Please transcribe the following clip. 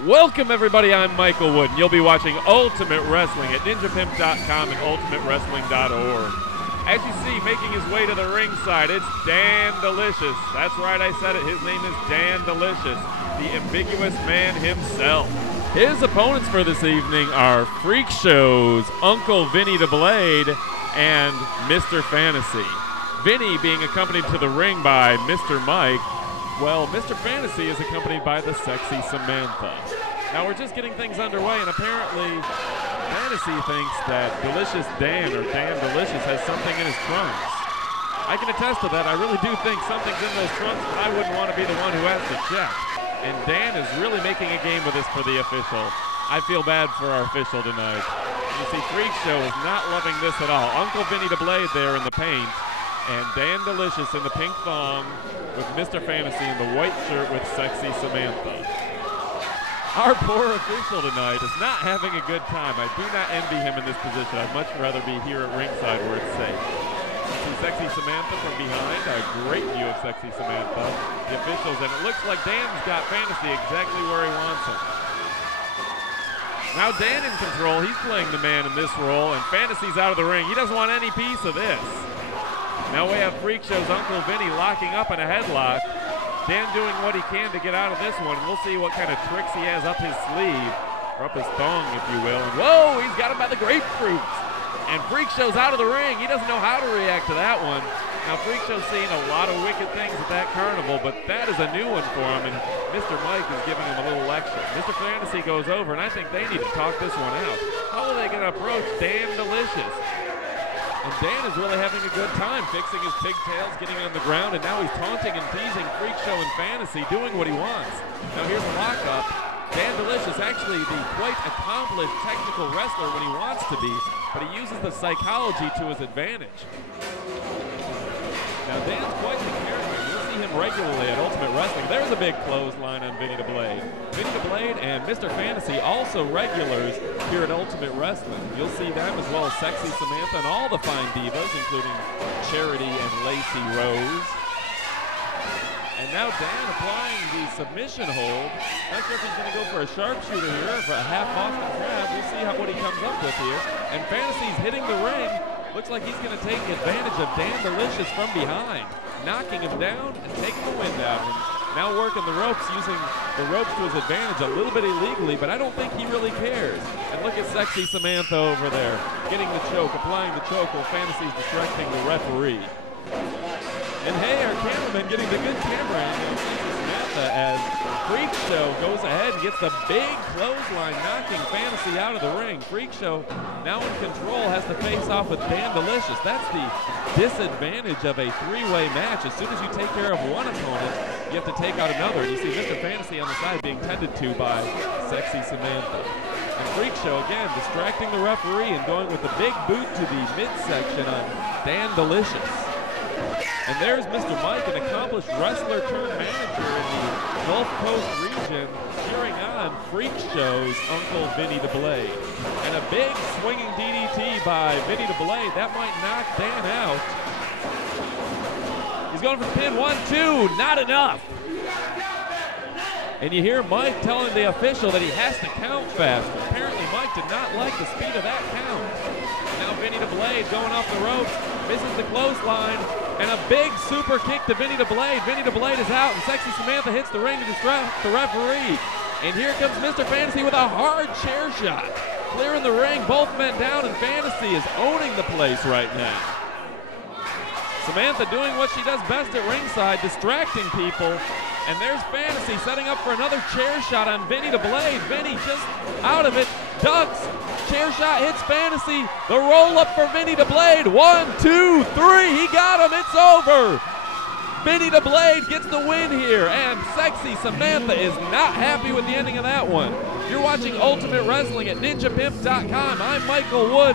Welcome everybody, I'm Michael Wood, and you'll be watching Ultimate Wrestling at ninjapimp.com and ultimatewrestling.org. As you see, making his way to the ringside, it's Dan Delicious. That's right, I said it, his name is Dan Delicious, the ambiguous man himself. His opponents for this evening are Freak Show's Uncle Vinnie DeBlade and Mr. Fantasy. Vinnie being accompanied to the ring by Mr. Mike, well, Mr. Fantasy is accompanied by the Sexy Samantha. Now we're just getting things underway, and apparently Fantasy thinks that Delicious Dan, or Dan Delicious, has something in his trunks. I can attest to that. I really do think something's in those trunks, but I wouldn't want to be the one who has to check. And Dan is really making a game of this for the official. I feel bad for our official tonight. You see, Freak Show is not loving this at all. Uncle Vinnie DeBlade there in the paint, and Dan Delicious in the pink thong with Mr. Fantasy in the white shirt with Sexy Samantha. Our poor official tonight is not having a good time. I do not envy him in this position. I'd much rather be here at ringside where it's safe. See Sexy Samantha from behind, a great view of Sexy Samantha. The officials, and it looks like Dan's got Fantasy exactly where he wants him. Now Dan in control, he's playing the man in this role, and Fantasy's out of the ring. He doesn't want any piece of this. Now we have Freak Show's Uncle Vinnie locking up in a headlock. Dan doing what he can to get out of this one. We'll see what kind of tricks he has up his sleeve, or up his thong, if you will. And whoa, he's got him by the grapefruits. And Freak Show's out of the ring. He doesn't know how to react to that one. Now Freak Show's seen a lot of wicked things at that carnival, but that is a new one for him, and Mr. Mike is giving him a little lecture. Mr. Fantasy goes over, and I think they need to talk this one out. How are they going to approach Dan Delicious? And Dan is really having a good time fixing his pigtails, getting on the ground, and now he's taunting and teasing Freak Show and Fantasy, doing what he wants. Now here's a lockup. Dan Delicious, actually the quite accomplished technical wrestler when he wants to be, but he uses the psychology to his advantage. Now Dan's quite the character. You'll see him regularly at Ultimate Wrestling. There's a big clothesline on Vinnie DeBlade. Vinnie DeBlade and Mr. Fantasy also regulars here at Ultimate Wrestling. You'll see them as well as Sexy Samantha and all the fine divas, including Charity and Lacey Rose. And now Dan applying the submission hold. Not sure if he's going to go for a sharpshooter here, or for a half Boston Crab. We'll see what he comes up with here. And Fantasy's hitting the ring. Looks like he's going to take advantage of Dan Delicious from behind, knocking him down and taking the wind out of him. Now working the ropes, using the ropes to his advantage a little bit illegally, but I don't think he really cares. And look at Sexy Samantha over there, getting the choke, applying the choke while Fantasy's distracting the referee. And hey, our cameraman getting the good camera angle, Samantha, as Freak Show goes ahead and gets the big clothesline, knocking Fantasy out of the ring. Freak Show now in control, has to face off with Dan Delicious. That's the disadvantage of a three-way match. As soon as you take care of one opponent, you have to take out another. You see Mr. Fantasy on the side being tended to by Sexy Samantha. And Freak Show, again, distracting the referee and going with the big boot to the midsection on Dan Delicious. And there's Mr. Mike, an accomplished wrestler turned manager in the Gulf Coast region, cheering on Freak Show's Uncle Vinnie DeBlade. And a big swinging DDT by Vinnie DeBlade. That might knock Dan out. He's going for the pin. 1, 2, not enough. And you hear Mike telling the official that he has to count faster. Apparently Mike did not like the speed of that count. Now Vinnie DeBlade going off the ropes, misses the clothesline, and a big super kick to Vinnie DeBlade. Vinnie DeBlade is out, and Sexy Samantha hits the ring to distract the referee. And here comes Mr. Fantasy with a hard chair shot. Clearing the ring, both men down, and Fantasy is owning the place right now. Samantha doing what she does best at ringside, distracting people. And there's Fantasy setting up for another chair shot on Vinnie DeBlade. Vinnie just out of it, ducks, chair shot hits Fantasy. The roll up for Vinnie DeBlade. 1, 2, 3, he got him, it's over. Vinnie DeBlade gets the win here, and Sexy Samantha is not happy with the ending of that one. You're watching Ultimate Wrestling at ninjapimp.com. I'm Michael Wood.